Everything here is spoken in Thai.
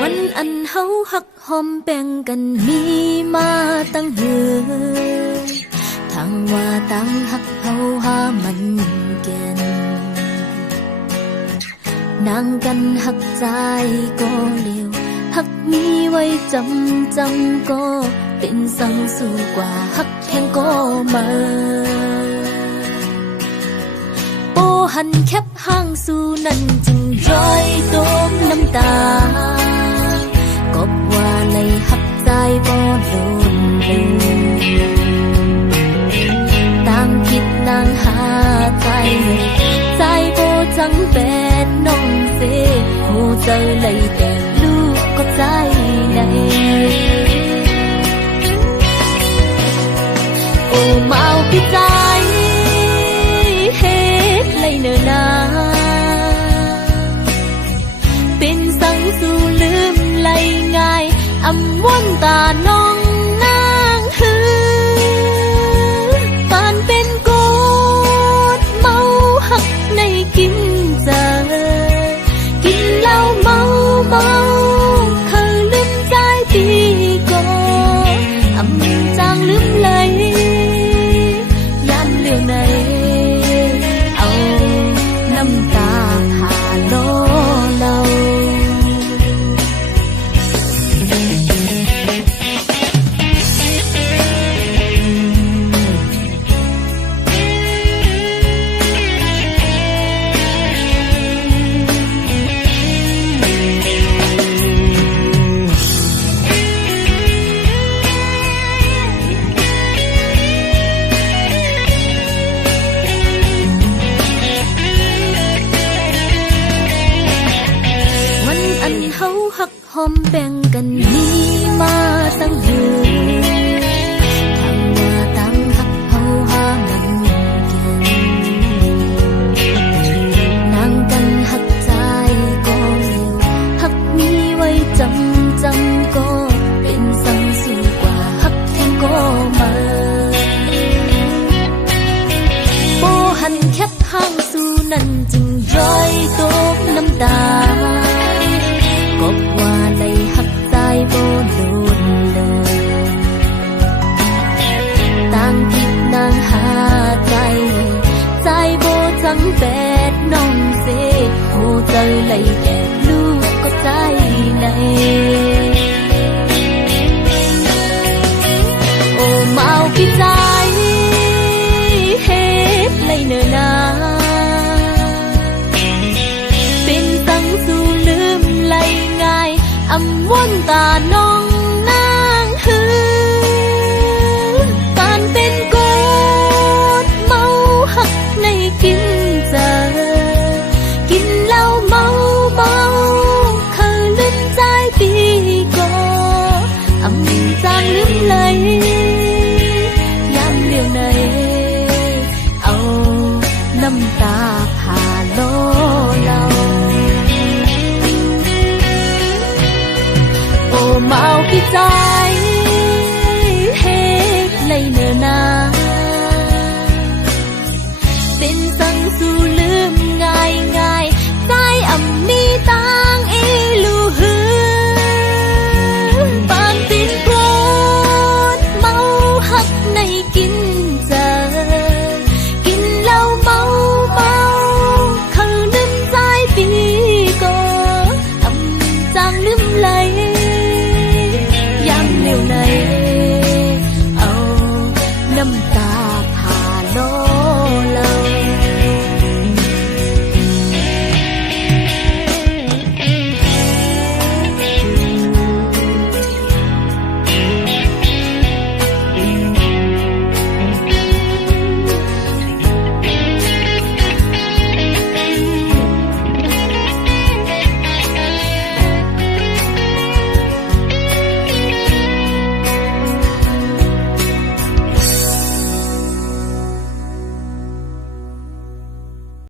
วันอันเฮาหักหอมแบ่งกันมีมาตั้งเหือทางว่าตั้งหักเฮาหามันแก่น นางกันหักใจก็เร็วหักมีไว้จำจำก็เป็นสังสู้กว่าหักแห่งก็มา โอ หันแคบห้างสู่นั่นจึงย้อยตมน้ำตากบว่าในหักใจบ่โดนลืตางคิดนางหาใจใจโบจังแปดน้องเสหูเจอเลยแต่ลูกก็ใจำวนตาน้องนางฮือปานเป็นโกดเมาหักในกินเจอกินเหล้าเมาเมาเคยลืมใจพี่ก็อำจางลืมเลยยามเรื่องไหน อันเฮาหักหอมแบ่งกันมีมาตั้งยื vẹt non dê, hồ tơi lấy đẹp lưu có tay này. Ô mau kỳ dài hết lấy nở na. Bên tăng du lưm lấy ngài âm muốn ta non เมาพี่ใจเฮ็ดเล